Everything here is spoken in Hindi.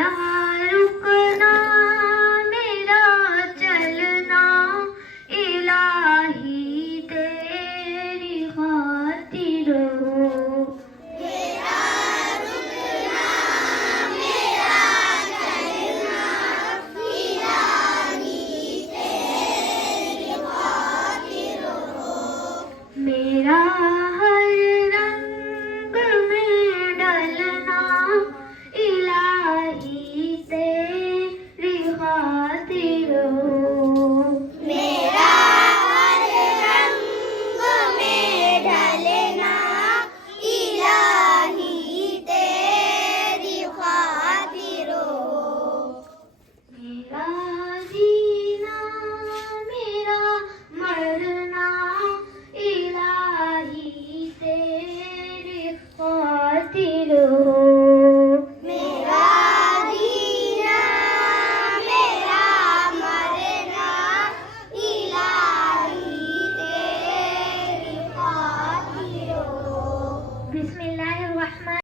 मेरा रुकना मेरा चलना इलाही तेरी खातिर हो। मेरा हर रंग में ढलना इलाही तेरी खातिर हो। मेरा हर रंग में ढलना इलाही तेरी खातिर हो। मेरा जीना मेरा मरना इलाही तेरी खातिर हो।